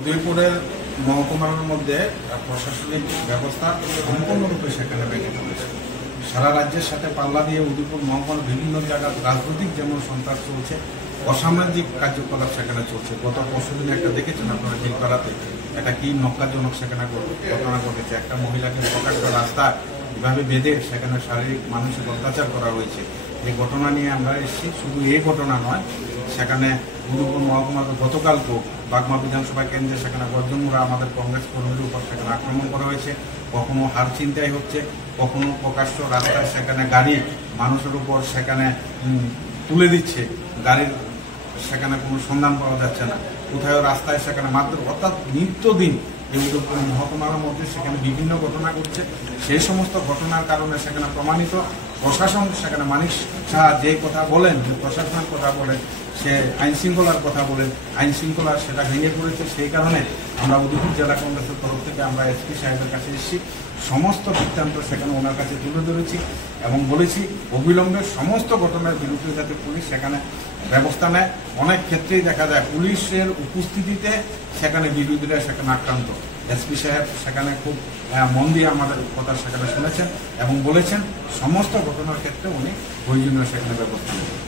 উদয়পুরের মহকুমার মধ্যে প্রশাসনিক ব্যবস্থা সম্পূর্ণরূপে সেখানে ভেঙে পড়েছে। সারা রাজ্যের সাথে পাল্লা দিয়ে উদয়পুর মহকুমার বিভিন্ন জায়গায় রাজনৈতিক যেমন সন্ত্রাস চলছে, অসামাজিক কার্যকলাপ সেখানে চলছে। গত পরশুদিন একটা দেখেছেন আপনারা জিলপাড়াতে একটা কি নক্কারজনক সেখানে ঘটনা ঘটেছে। একটা মহিলাকে প্রকাশ্য রাস্তায় এভাবে বেঁধে সেখানে শারীরিক মানসিক অত্যাচার করা হয়েছে। এই ঘটনা নিয়ে আমরা এসেছি। শুধু এই ঘটনা নয়, সেখানে উদয়পুর মহকুমাতে গতকালকেও বাগমা বিধানসভা কেন্দ্রে সেখানে গর্জনমুড়া আমাদের কংগ্রেস কর্মীর উপর সেখানে আক্রমণ করা হয়েছে। কখনো হার চিন্তাই হচ্ছে, কখনো প্রকাশ্য রাস্তায় সেখানে গাড়ি মানুষের উপর সেখানে তুলে দিচ্ছে, গাড়ির সেখানে কোনো সন্ধান পাওয়া যাচ্ছে না, কোথাও রাস্তায় সেখানে মাত্র, অর্থাৎ নিত্যদিন এই উদয়পুর মহকুমার মধ্যে সেখানে বিভিন্ন ঘটনা ঘটছে। সেই সমস্ত ঘটনার কারণে সেখানে প্রমাণিত প্রশাসন সেখানে মানিক শাহ যে কথা বলেন, যে প্রশাসনের কথা বলেন, সে আইন শৃঙ্খলার কথা বলেন, আইন শৃঙ্খলা সেটা ভেঙে পড়েছে। সেই কারণে আমরা উদয়পুর জেলা কংগ্রেসের তরফ থেকে আমরা এসপি সাহেবের কাছে এসেছি, সমস্ত বৃত্তান্ত সেখানে ওনার কাছে তুলে ধরেছি এবং বলেছি অবিলম্বে সমস্ত ঘটনার বিরুদ্ধে যাতে পুলিশ সেখানে ব্যবস্থা নেয়। অনেক ক্ষেত্রেই দেখা যায় পুলিশের উপস্থিতিতে সেখানে বিরোধীরা সেখানে আক্রান্ত। এসপি সাহেব সেখানে খুব মন দিয়ে আমাদের কথা সেখানে শুনেছেন এবং বলেছেন সমস্ত ঘটনার ক্ষেত্রে উনি প্রয়োজনীয় সেখানে ব্যবস্থা নেবেন।